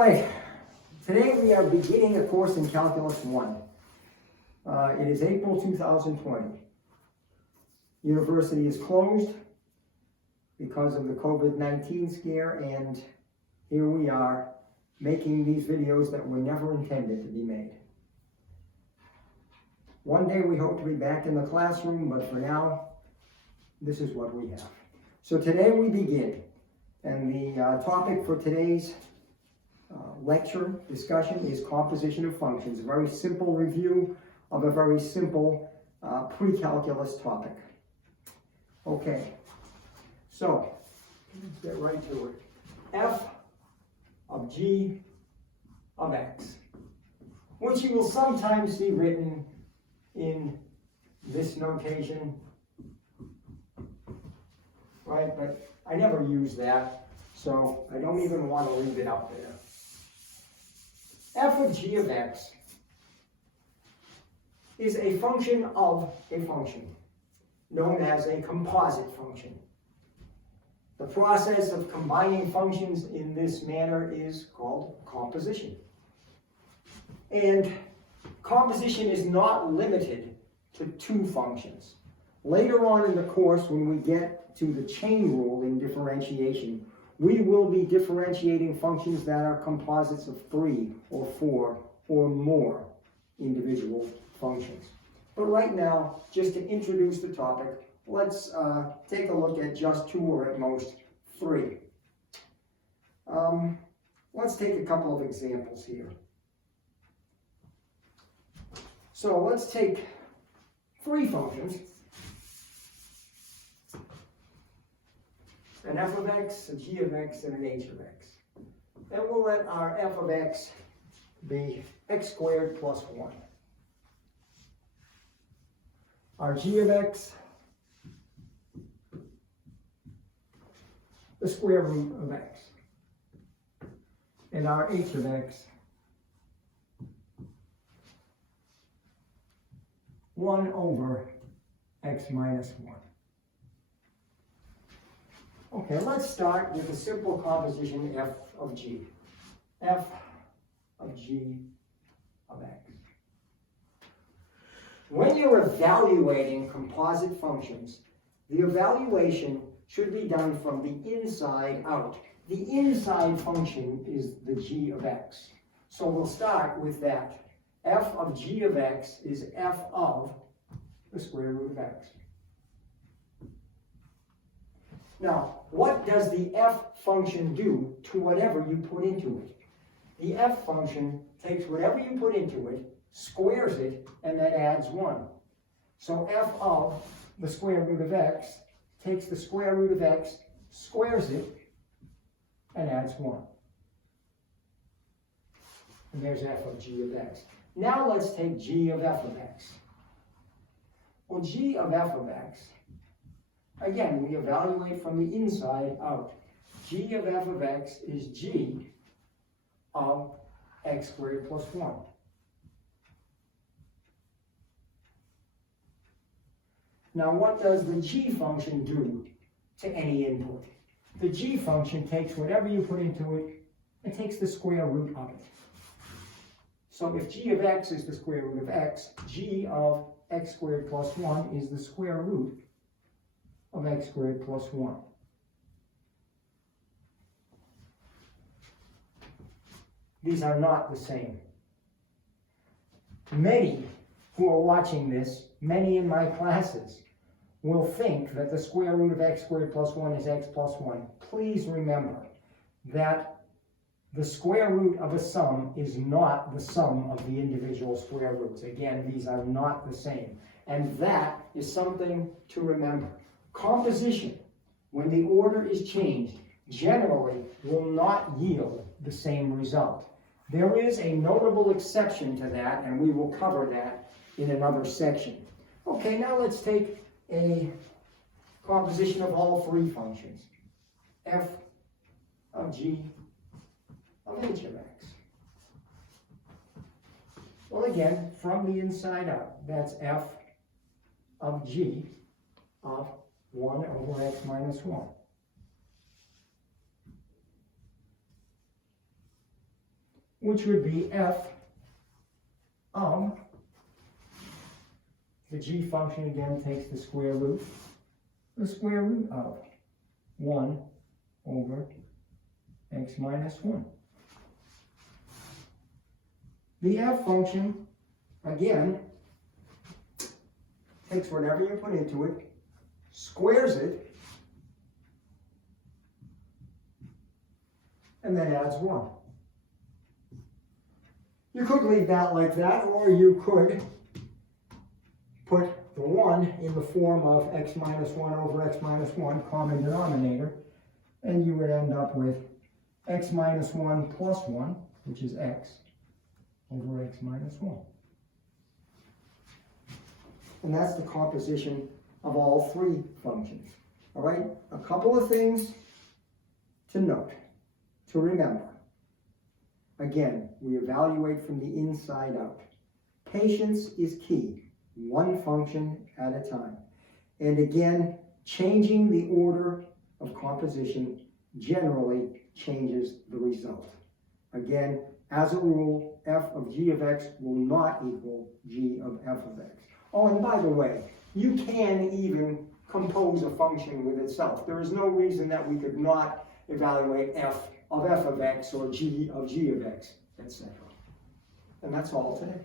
right, today we are beginning a course in Calculus 1. It is April 2020. University is closed because of the COVID-19 scare, and here we are making these videos that were never intended to be made. One day we hope to be back in the classroom, but for now, this is what we have. So today we begin, and the topic for today's lecture discussion is composition of functions, a very simple review of a very simple pre-calculus topic. Okay, so let's get right to it. F of g of x, which you will sometimes see written in this notation, right? But I never use that, so I don't even want to leave it out there. F of g of x is a function of a function known as a composite function. The process of combining functions in this manner is called composition. And composition is not limited to two functions. Later on in the course, when we get to the chain rule in differentiation, we will be differentiating functions that are composites of 3 or 4 or more individual functions. But right now, just to introduce the topic, let's take a look at just 2 or at most 3. Let's take a couple of examples here. So let's take 3 functions, an f of x, a g of x, and an h of x. And we'll let our f of x be x squared plus 1. Our g of x, the square root of x. And our h of x, 1 over x minus 1. Okay, let's start with a simple composition f of g. F of g of x. When you're evaluating composite functions, the evaluation should be done from the inside out. The inside function is the g of x. So we'll start with that. F of g of x is f of the square root of x. Now, what does the f function do to whatever you put into it? The f function takes whatever you put into it, squares it, and then adds 1. So f of the square root of x takes the square root of x, squares it, and adds 1. And there's f of g of x. Now let's take g of f of x. Well, g of f of x, again, we evaluate from the inside out. G of f of x is g of x squared plus 1. Now, what does the g function do to any input? The g function takes whatever you put into it and takes the square root of it. So if g of x is the square root of x, g of x squared plus 1 is the square root of x squared plus 1. These are not the same. Many who are watching this, many in my classes, will think that the square root of x squared plus 1 is x plus 1. Please remember that the square root of a sum is not the sum of the individual square roots. Again, these are not the same. And that is something to remember. Composition, when the order is changed, generally will not yield the same result. There is a notable exception to that, and we will cover that in another section. Okay, now let's take a composition of all 3 functions. F of g of h of x. Well, again, from the inside out, that's f of g of 1 over x minus 1. 1 over x minus 1. which would be f of, the g function again takes the square root of 1 over x minus 1. The f function, again, takes whatever you put into it, squares it, and then adds 1. You could leave that like that, or you could put the 1 in the form of x minus 1 over x minus 1, common denominator, and you would end up with x minus 1 plus 1, which is x, over x minus 1. And that's the composition of all three functions. All right, a couple of things to note, to remember. Again, we evaluate from the inside out. Patience is key, one function at a time. And again, changing the order of composition generally changes the result. Again, as a rule, f of g of x will not equal g of f of x. Oh, and by the way, you can even compose a function with itself. There is no reason that we could not evaluate f of x or g of x, etc. And that's all today.